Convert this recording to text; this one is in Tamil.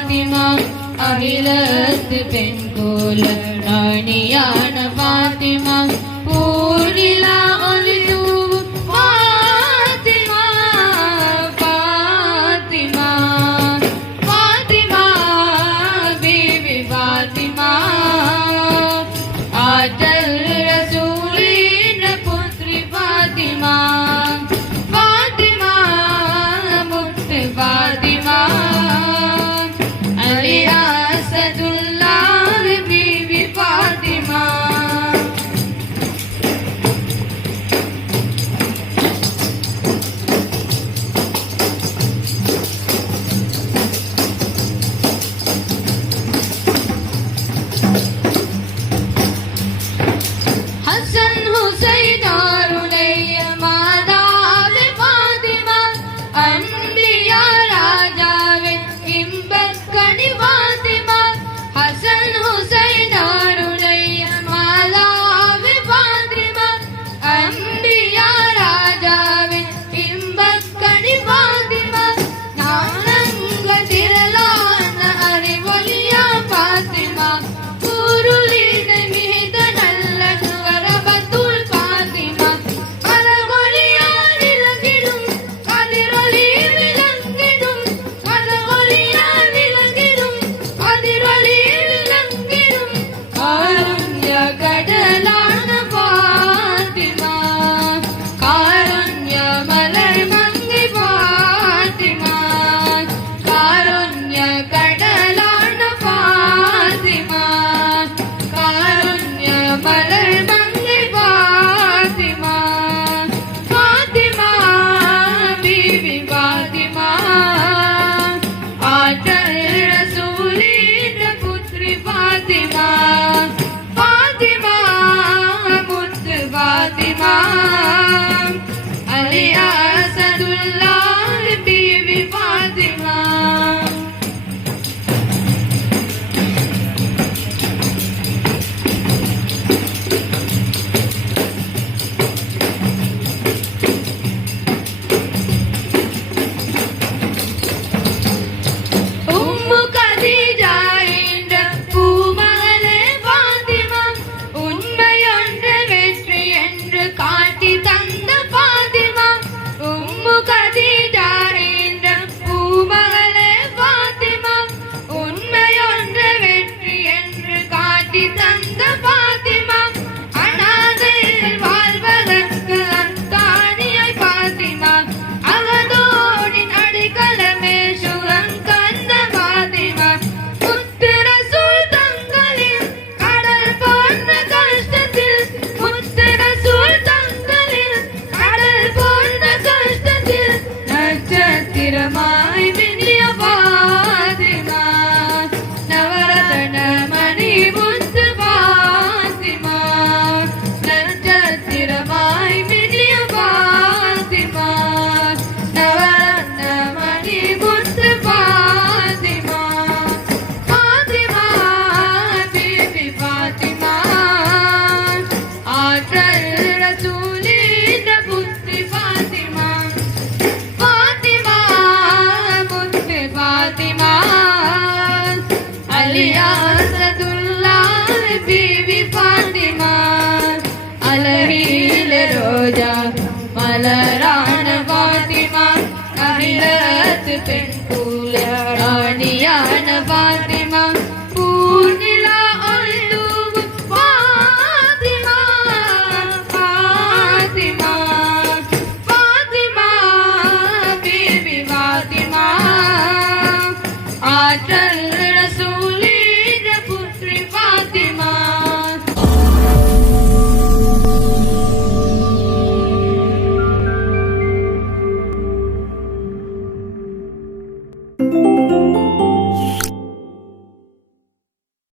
பாத்திமா அகிலத்து பெண் கோல ராணியான பாத்திமா பூநிலா ஒளி தூவும் பாத்திமா பாத்திமா பாத்திமா பீவி பாத்திமா ஆற்றல் ரசூலின் புத்ரி பாத்திமா பாத்திமா முத்து பாத்திமா அலி அஸதுல்லாஹ் பீவி பாத்திமா ஹசன் ஹுசைன் ஆருடைய மாதாவே பாத்திமா அன்பியா ராஜாவின் இன்பக்கனி பாத்திமா ஹசன் ஹுசைன் ஆருடைய மாதாவே பாத்திமா அன்பியா ராஜாவின் இன்பக்கனி பாத்திமா ஞானங்க திரளான அறிவொளியா பாத்திமா குருளின மிக நல்ல வரபத்துல் பாத்திமா கதவொளியால் விளங்கிடும் கதிரொளி விளங்கிடும் கதவொளியால் விளங்கிடும் கதிரொளி விளங்கிடும் காருண்ய கடலான பாத்திமா காருண்ய மலர் மங்கை பாத்திமா காருண்ய கடலான பாத்திமா காருண்ய மலர் மங்கை பாத்திமா பாத்திமா பீவி பாத்திமா ஆற்றல் ரசூலின் புத்ரி பாத்திமா பாத்திமா முத்து பாத்திமா அலி அஸதுல்லாஹ் பீவி பாத்திமா உம்மு கதீஜா என்ற பூமகளே பாத்திமா உண்மையொன்று வெற்றி என்று காட்டி தந்த பாத்திமா உம்மு கதீஜா என்ற பூமகளே பாத்திமா உண்மையொன்று வெற்றி என்று காட்டி தந்த பாத்திமா அனாதையில் வாழ்வதற்கு அத்தானியாய் பாத்திமா அவதோனின் அடிக்கலமே சுகம் கந்த பாத்திமா முத்து ரசூல் தங்களில் கடல் போன்ற கஷ்டத்தில் முத்து ரசூல் தங்களில் கடல் போன்ற கஷ்டத்தில் நட்சத்திரமாய் மின்னிய பாத்திமா நவரத்ன மணி முத்து பாத்திமா நட்சத்திரமாய் மின்னிய பாத்திமா நவரத்ன மணி முத்து பாத்திமா பாத்திமா பீவி பாத்திமா ஆற்றல் ரசூலின் புத்ரி பாத்திமா பாத்திமா முத்து பாத்திமா அலி அஸதுல்லாஹ் பீவி பாத்திமா அலகில ரோஜா மலரான பாத்திமா அகிலத்து பெண் கூல ராணியான பாத்திமா